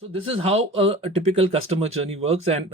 So this is how a typical customer journey works, and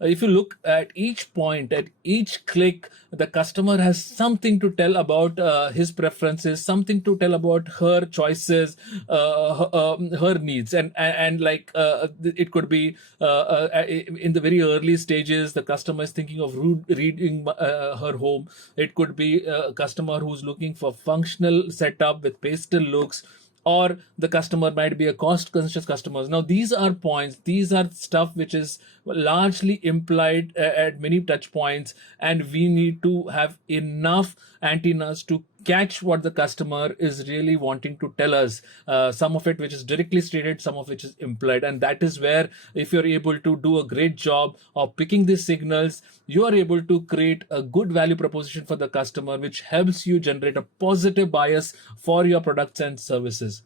if you look at each point, at each click, the customer has something to tell about his preferences, something to tell about her choices, her needs, and like it could be in the very early stages, the customer is thinking of reading her home. It could be a customer who's looking for functional setup with pastel looks, or the customer might be a cost conscious customers. Now these are points, these are stuff which is largely implied at many touch points, and we need to have enough antennas to catch what the customer is really wanting to tell us, some of it which is directly stated, some of which is implied. And that is where, if you're able to do a great job of picking these signals, you are able to create a good value proposition for the customer, which helps you generate a positive bias for your products and services.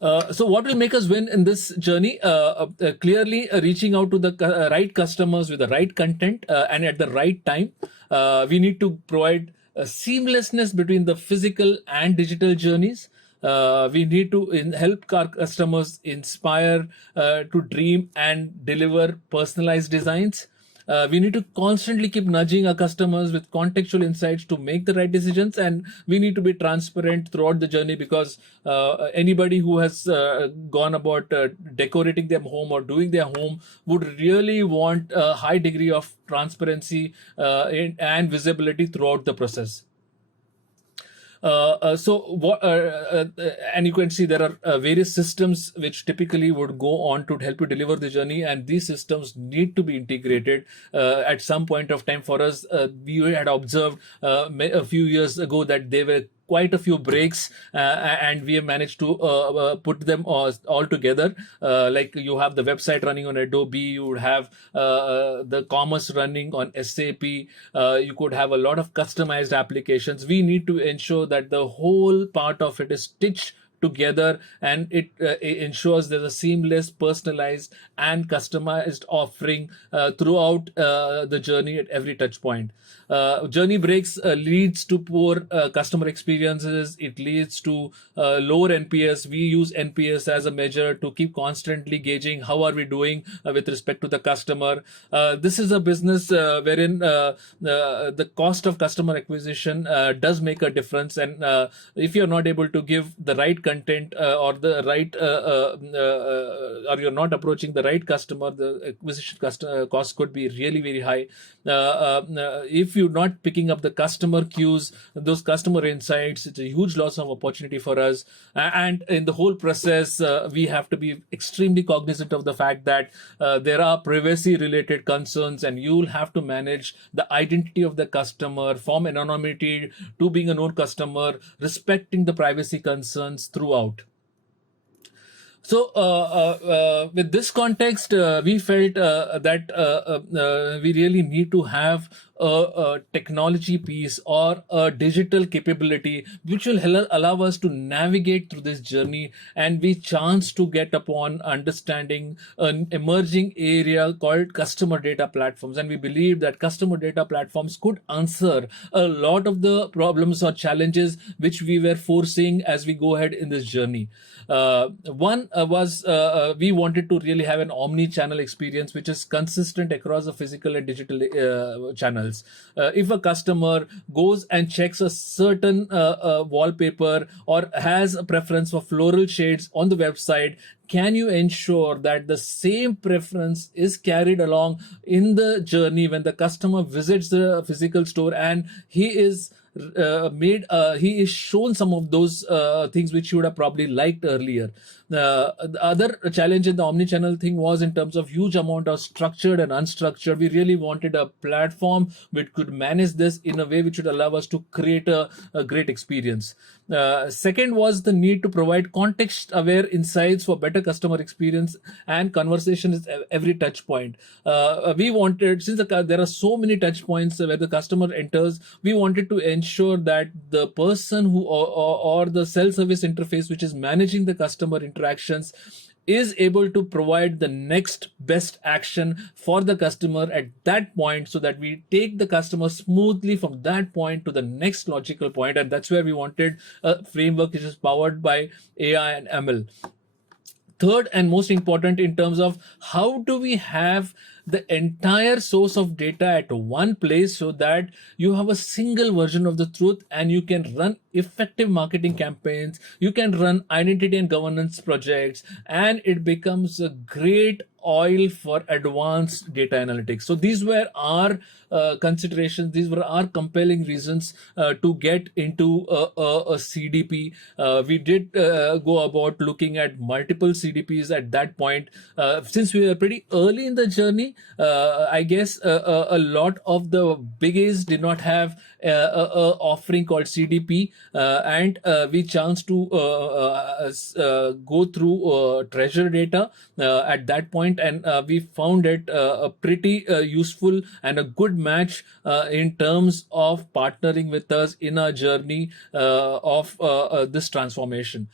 So what will make us win in this journey? Clearly reaching out to the right customers with the right content and at the right time. We need to provide a seamlessness between the physical and digital journeys. We need to help our customers inspire to dream and deliver personalized designs. We need to constantly keep nudging our customers with contextual insights to make the right decisions, and we need to be transparent throughout the journey, because anybody who has gone about decorating their home or doing their home would really want a high degree of transparency and visibility throughout the process. And you can see there are various systems which typically would go on to help you deliver the journey, and these systems need to be integrated at some point of time. For us, we had observed a few years ago that there were quite a few breaks, and we have managed to put them all together. Like you have the website running on Adobe, you would have the commerce running on SAP, you could have a lot of customized applications. We need to ensure that the whole part of it is stitched together, and it ensures there's a seamless, personalized and customized offering throughout the journey at every touch point. Journey breaks leads to poor customer experiences. It leads to lower NPS. We use NPS as a measure to keep constantly gauging how are we doing with respect to the customer. This is a business wherein the cost of customer acquisition does make a difference, and if you're not able to give the right content or the right or you're not approaching the right customer, the acquisition cost could be really very high. If you're not picking up the customer cues, those customer insights, it's a huge loss of opportunity for us. And in the whole process, we have to be extremely cognizant of the fact that there are privacy related concerns, and you'll have to manage the identity of the customer from anonymity to being a known customer, respecting the privacy concerns throughout. So, with this context, we felt that we really need to have a technology piece or a digital capability which will allow us to navigate through this journey, and we chance to get upon understanding an emerging area called customer data platforms. And we believe that customer data platforms could answer a lot of the problems or challenges which we were foreseeing as we go ahead in this journey. One was we wanted to really have an omni-channel experience which is consistent across the physical and digital channels. If a customer goes and checks a certain wallpaper or has a preference for floral shades on the website, can you ensure that the same preference is carried along in the journey when the customer visits the physical store, and he is he is shown some of those things which he would have probably liked earlier. The other challenge in the omni-channel thing was in terms of huge amount of structured and unstructured. We really wanted a platform which could manage this in a way which would allow us to create a great experience. Second was the need to provide context-aware insights for better customer experience and conversation is every touch point. We wanted, since there are so many touch points where the customer enters, we wanted to ensure that the person who or the self-service interface which is managing the customer interactions is able to provide the next best action for the customer at that point, so that we take the customer smoothly from that point to the next logical point. And that's where we wanted a framework which is powered by AI and ML. third and most important, in terms of how do we have the entire source of data at one place, so that you have a single version of the truth and you can run effective marketing campaigns, you can run identity and governance projects, and it becomes a great oil for advanced data analytics. So these were our considerations, these were our compelling reasons to get into a CDP. We did go about looking at multiple CDPs at that point. Since we were pretty early in the journey, I guess a lot of the biggies did not have a offering called CDP, and we chanced to go through treasure data at that point, and we found it a pretty useful and a good match in terms of partnering with us in our journey of this transformation.